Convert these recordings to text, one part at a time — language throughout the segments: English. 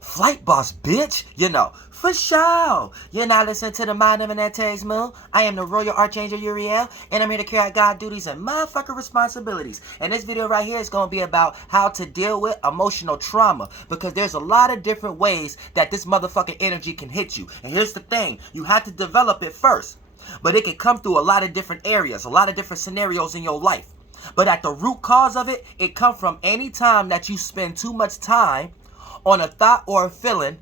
Flight boss, bitch. For sure. You're now listening to the Mind of Anantes Moon. I am the Royal Archangel Uriel, and I'm here to carry out God duties and motherfucking responsibilities. And this video right here is going to be about how to deal with emotional trauma, because there's a lot of different ways that this motherfucking energy can hit you. And here's the thing, you have to develop it first. But it can come through a lot of different areas, a lot of different scenarios in your life. But at the root cause of it, it comes from any time that you spend too much time on a thought or a feeling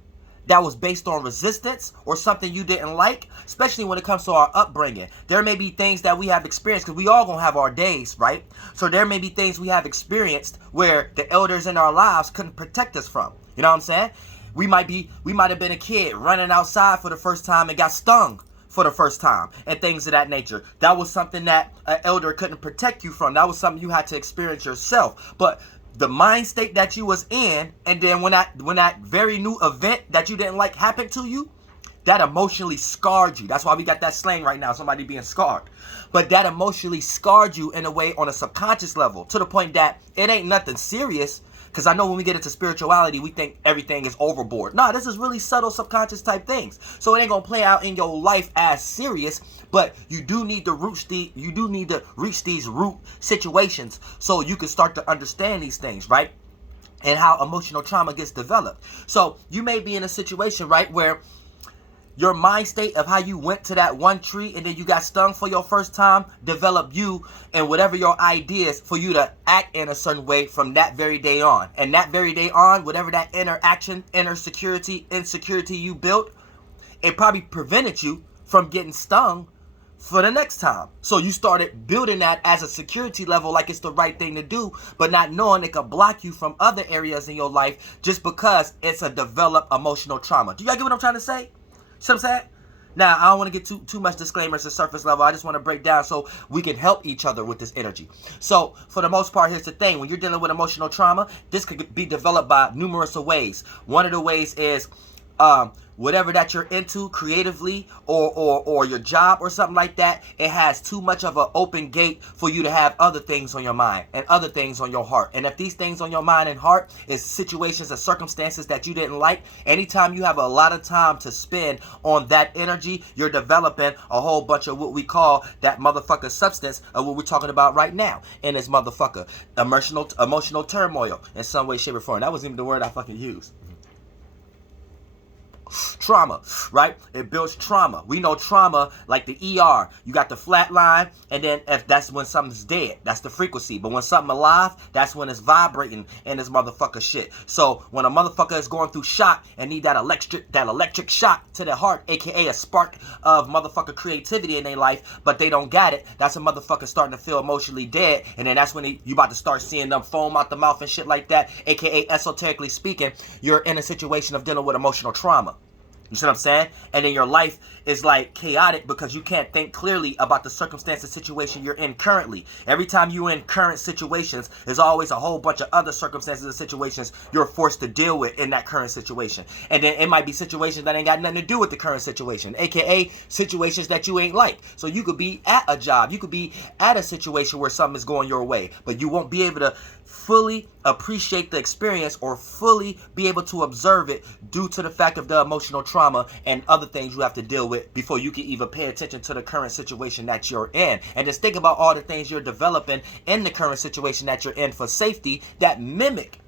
that was based on resistance or something you didn't like, especially when it comes to our upbringing. There may be things that we have experienced, because we all gonna have our days, right? So there may be things we have experienced where the elders in our lives couldn't protect us from. You know what I'm saying? We might have been a kid running outside for the first time and got stung for the first time and things of that nature. That was something that an elder couldn't protect you from. That was something you had to experience yourself. But the mind state that you was in, and then when that very new event that you didn't like happened to you, that emotionally scarred you. That's why we got that slang right now, somebody being scarred. But that emotionally scarred you in a way on a subconscious level, to the point that it ain't nothing serious. Because I know when we get into spirituality, we think everything is overboard. Nah, this is really subtle subconscious type things. So it ain't going to play out in your life as serious, but you do need to reach these root situations so you can start to understand these things, right? And how emotional trauma gets developed. So you may be in a situation, right, where your mind state of how you went to that one tree and then you got stung for your first time developed you and whatever your ideas for you to act in a certain way from that very day on. And that very day on, whatever that insecurity you built, it probably prevented you from getting stung for the next time. So you started building that as a security level, like it's the right thing to do, but not knowing it could block you from other areas in your life just because it's a developed emotional trauma. Do y'all get what I'm trying to say? See what I'm saying? Now, I don't want to get too much disclaimers at surface level. I just want to break down so we can help each other with this energy. So, for the most part, here's the thing. When you're dealing with emotional trauma, this could be developed by numerous ways. One of the ways is whatever that you're into creatively or your job or something like that, it has too much of an open gate for you to have other things on your mind and other things on your heart. And if these things on your mind and heart is situations and circumstances that you didn't like, anytime you have a lot of time to spend on that energy, you're developing a whole bunch of what we call that motherfucker substance of what we're talking about right now in this motherfucker. Emotional turmoil in some way, shape, or form. That wasn't even the word I fucking used. Trauma, right? It builds trauma. We know trauma like the ER. You got the flat line, and then if that's when something's dead, that's the frequency. But when something alive, that's when it's vibrating in this motherfucker shit. So when a motherfucker is going through shock and need that electric shock to the heart, aka a spark of motherfucker creativity in their life, but they don't got it, that's a motherfucker starting to feel emotionally dead. And then that's when you about to start seeing them foam out the mouth and shit like that, aka esoterically speaking, you're in a situation of dealing with emotional trauma. You see what I'm saying? And then your life is like chaotic because you can't think clearly about the circumstance and situation you're in currently. Every time you're in current situations, there's always a whole bunch of other circumstances and situations you're forced to deal with in that current situation. And then it might be situations that ain't got nothing to do with the current situation, aka situations that you ain't like. So you could be at a job, you could be at a situation where something is going your way, but you won't be able to fully appreciate the experience or fully be able to observe it due to the fact of the emotional trauma and other things you have to deal with before you can even pay attention to the current situation that you're in. And just think about all the things you're developing in the current situation that you're in for safety that mimic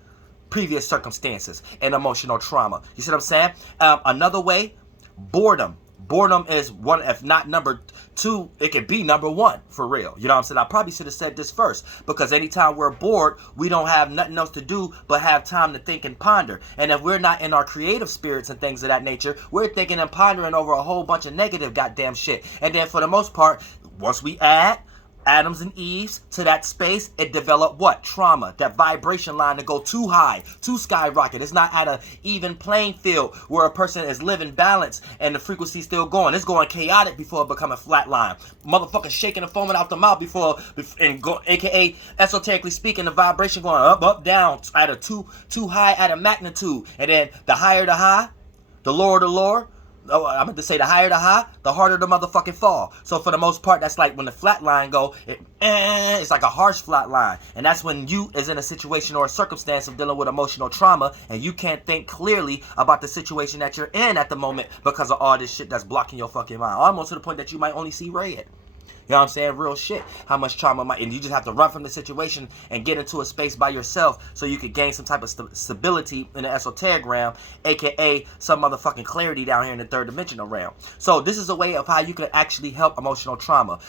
previous circumstances and emotional trauma. You see what I'm saying? Another way, boredom. Boredom is one, if not number two, it could be number one for real. You know what I'm saying? I probably should have said this first, because anytime we're bored, we don't have nothing else to do but have time to think and ponder. And if we're not in our creative spirits and things of that nature, we're thinking and pondering over a whole bunch of negative goddamn shit. And then for the most part, once we add Adams and Eves to that space, it developed what? Trauma. That vibration line to go too high, too skyrocket. It's not at an even playing field where a person is living balance and the frequency's still going. It's going chaotic before it become a flat line. Motherfucker shaking and foaming out the mouth aka esoterically speaking, the vibration going up, up, down at a too high at a magnitude. And then the higher the high, the lower the lower, I'm going to say the higher the high, the harder the motherfucking fall. So for the most part, that's like when the flat line go, it's like a harsh flat line. And that's when you is in a situation or a circumstance of dealing with emotional trauma and you can't think clearly about the situation that you're in at the moment because of all this shit that's blocking your fucking mind. Almost to the point that you might only see red. You know what I'm saying? Real shit. How much trauma might, and you just have to run from the situation and get into a space by yourself so you could gain some type of stability in the esoteric realm, aka some motherfucking clarity down here in the third dimensional realm. So this is a way of how you can actually help emotional trauma.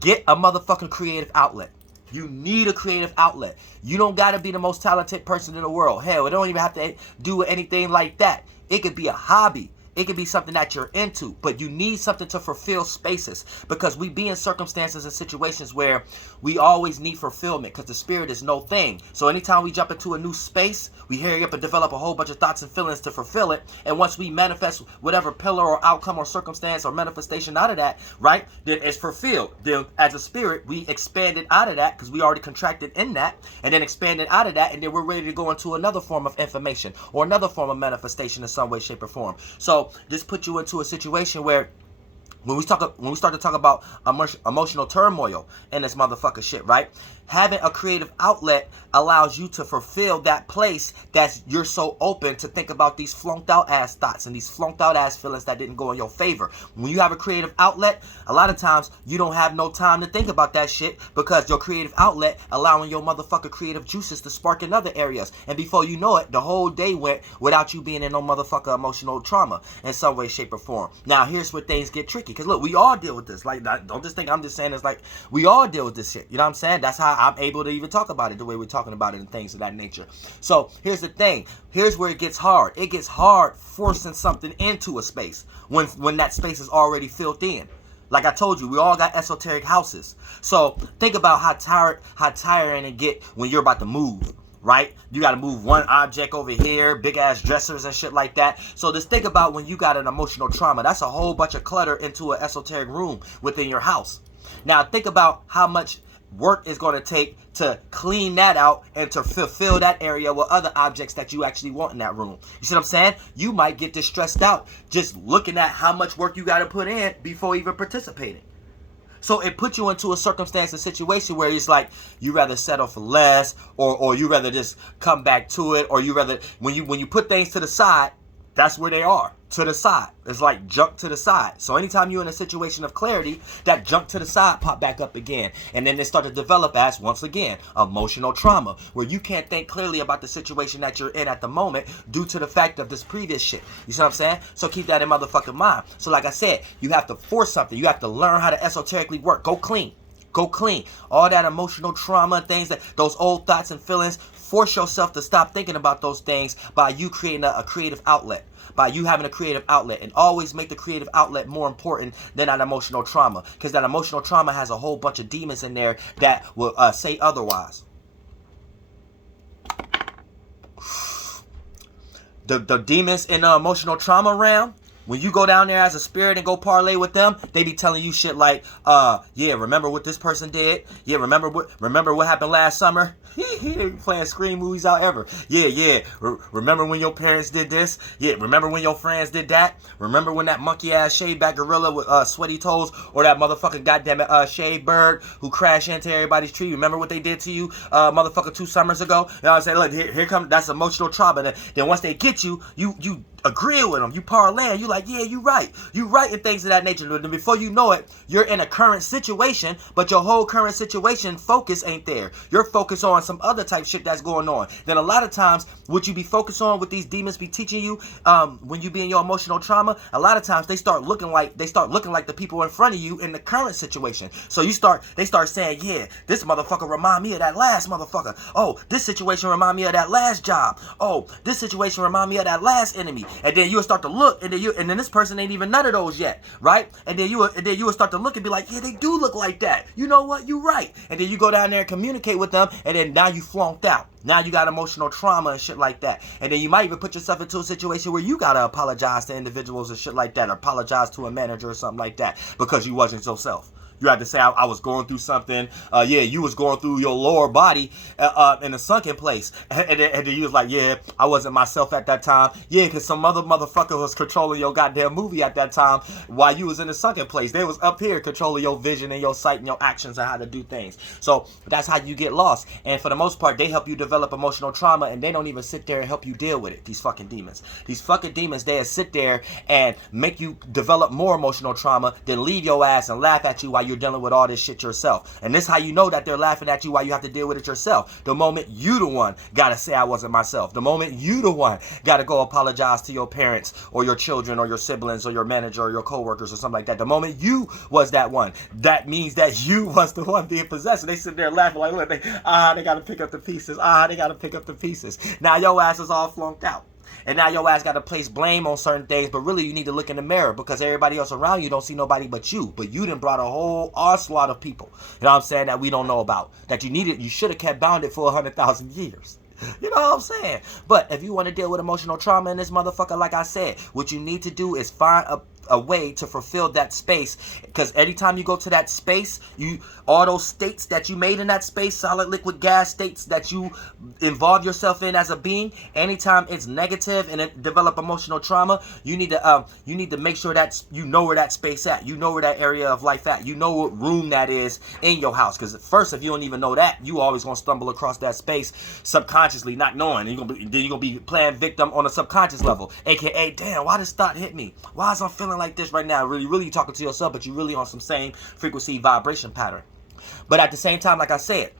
Get a motherfucking creative outlet. You need a creative outlet. You don't got to be the most talented person in the world. Hell, it don't even have to do anything like that. It could be a hobby. It could be something that you're into, but you need something to fulfill spaces because we be in circumstances and situations where we always need fulfillment because the spirit is no thing. So anytime we jump into a new space, we hurry up and develop a whole bunch of thoughts and feelings to fulfill it. And once we manifest whatever pillar or outcome or circumstance or manifestation out of that, right, then it's fulfilled. Then as a spirit, we expanded out of that because we already contracted in that and then expanded out of that. And then we're ready to go into another form of information or another form of manifestation in some way, shape, or form. So this put you into a situation where when we start to talk about emotional turmoil and this motherfucker shit, right? Having a creative outlet allows you to fulfill that place that you're so open to think about these flunked out ass thoughts and these flunked out ass feelings that didn't go in your favor. When you have a creative outlet, a lot of times you don't have no time to think about that shit because your creative outlet allowing your motherfucker creative juices to spark in other areas. And before you know it, the whole day went without you being in no motherfucker emotional trauma in some way, shape, or form. Now, here's where things get tricky. Because look, we all deal with this. Like, don't just think I'm just saying it's like we all deal with this shit. You know what I'm saying? That's how I'm able to even talk about it the way we're talking about it and things of that nature. So here's the thing. Here's where it gets hard. It gets hard forcing something into a space when that space is already filled in. Like I told you, we all got esoteric houses. So think about how tiring it get when you're about to move. Right? You got to move one object over here, big ass dressers and shit like that. So just think about when you got an emotional trauma. That's a whole bunch of clutter into an esoteric room within your house. Now think about how much work is going to take to clean that out and to fulfill that area with other objects that you actually want in that room. You see what I'm saying? You might get distressed out just looking at how much work you got to put in before even participating. So it puts you into a circumstance, a situation where it's like you rather settle for less, or you rather just come back to it, or you rather when you put things to the side, that's where they are, to the side. It's like junk to the side. So anytime you're in a situation of clarity, that junk to the side pop back up again. And then they start to develop as, once again, emotional trauma, where you can't think clearly about the situation that you're in at the moment due to the fact of this previous shit. You see what I'm saying? So keep that in motherfucking mind. So like I said, you have to force something. You have to learn how to esoterically work. Go clean. Go clean. All that emotional trauma, things that, those old thoughts and feelings, force yourself to stop thinking about those things by you creating a creative outlet. By you having a creative outlet, and always make the creative outlet more important than that emotional trauma, because that emotional trauma has a whole bunch of demons in there that will say otherwise. The demons in the emotional trauma realm, when you go down there as a spirit and go parlay with them, they be telling you shit like, yeah, remember what this person did? Yeah, remember what happened last summer? They be playing scream movies out ever. Yeah. Remember when your parents did this? Yeah, remember when your friends did that? Remember when that monkey ass shaved back gorilla with sweaty toes, or that motherfucking goddamn it shaved bird who crashed into everybody's tree? Remember what they did to you, motherfucker, 2 summers ago? You know what I'm saying? Look, here come that's emotional trauma. Then once they get you agree with them, you parlay, you like, yeah, you right and things of that nature. And before you know it, you're in a current situation, but your whole current situation focus ain't there. You're focused on some other type shit that's going on. Then a lot of times, what you be focused on, what these demons be teaching you, when you be in your emotional trauma, a lot of times they start looking like the people in front of you in the current situation. So they start saying, yeah, this motherfucker remind me of that last motherfucker. Oh, this situation remind me of that last job. Oh, this situation remind me of that last enemy. And then you'll start to look, and then this person ain't even none of those yet, right? And then you will start to look and be like, yeah, they do look like that. You know what? You right. And then you go down there and communicate with them, and then now you flunked out. Now you got emotional trauma and shit like that. And then you might even put yourself into a situation where you gotta apologize to individuals and shit like that, or apologize to a manager or something like that because you wasn't yourself. You had to say, I was going through something. Yeah, you was going through your lower body in a sunken place. And then you was like, yeah, I wasn't myself at that time. Yeah, because some other motherfucker was controlling your goddamn movie at that time while you was in the sunken place. They was up here controlling your vision and your sight and your actions and how to do things. So that's how you get lost. And for the most part, they help you develop emotional trauma, and they don't even sit there and help you deal with it. These fucking demons. These fucking demons, they sit there and make you develop more emotional trauma, then leave your ass and laugh at you while you're dealing with all this shit yourself. And this is how you know that they're laughing at you while you have to deal with it yourself. The moment you the one gotta say I wasn't myself. The moment you the one gotta go apologize to your parents or your children or your siblings or your manager or your coworkers or something like that. The moment you was that one, that means that you was the one being possessed. And they sit there laughing like, look, they gotta pick up the pieces. They gotta pick up the pieces. Now your ass is all flunked out. And now your ass got to place blame on certain things, but really you need to look in the mirror because everybody else around you don't see nobody but you. But you done brought a whole onslaught of people, you know what I'm saying, that we don't know about, that you should have kept bounded for 100,000 years. You know what I'm saying? But if you want to deal with emotional trauma in this motherfucker, like I said, what you need to do is find a way to fulfill that space, because anytime you go to that space, all those states that you made in that space, solid, liquid, gas states that you involve yourself in as a being, anytime it's negative and it develop emotional trauma, you need to make sure that you know where that space at, you know where that area of life at, you know what room that is in your house. Because first, if you don't even know that, you always gonna stumble across that space subconsciously, not knowing. You're gonna be playing victim on a subconscious level, aka, damn, why this thought hit me? Why is I feeling like this right now? Really talking to yourself, but you really on some same frequency vibration pattern. But at the same time, like I said,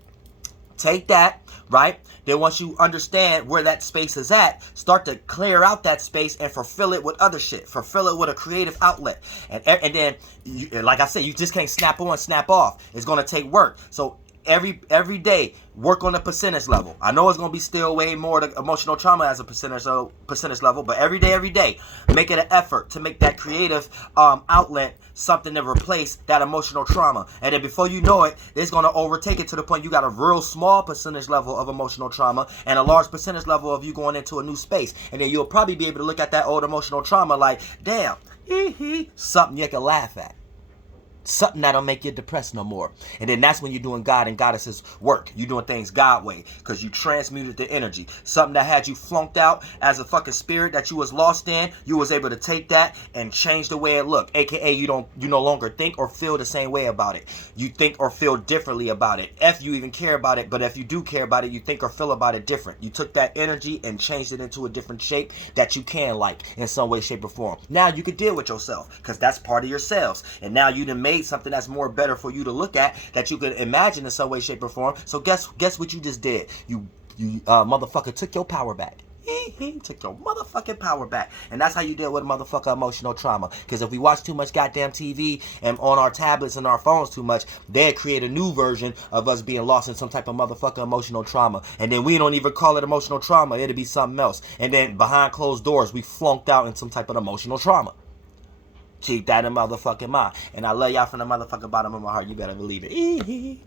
take that, right? Then once you understand where that space is at, start to clear out that space and fulfill it with other shit. Fulfill it with a creative outlet. And then, like I said, you just can't snap on, snap off. It's going to take work. So every day, work on the percentage level. I know it's going to be still way more the emotional trauma as a percentage level, but every day, make it an effort to make that creative outlet something to replace that emotional trauma. And then before you know it, it's going to overtake it to the point you got a real small percentage level of emotional trauma and a large percentage level of you going into a new space. And then you'll probably be able to look at that old emotional trauma like, damn, something you can laugh at. Something that'll make you depressed no more. And then that's when you're doing God and Goddess's work. You're doing things God way because you transmuted the energy. Something that had you flunked out as a fucking spirit that you was lost in, you was able to take that and change the way it looked. AKA you no longer think or feel the same way about it. You think or feel differently about it. If you even care about it, but if you do care about it, you think or feel about it different. You took that energy and changed it into a different shape that you can like in some way, shape, or form. Now you can deal with yourself because that's part of yourselves. And now you done made something that's more better for you to look at, that you could imagine in some way, shape, or form. So guess what you just did? You motherfucker took your power back. He took your motherfucking power back. And that's how you deal with motherfucker emotional trauma. Because if we watch too much goddamn TV and on our tablets and our phones too much, they'll create a new version of us being lost in some type of motherfucker emotional trauma. And then we don't even call it emotional trauma. It'll be something else. And then behind closed doors, we flunked out in some type of emotional trauma. Keep that in motherfucking mind. And I love y'all from the motherfucking bottom of my heart. You better believe it.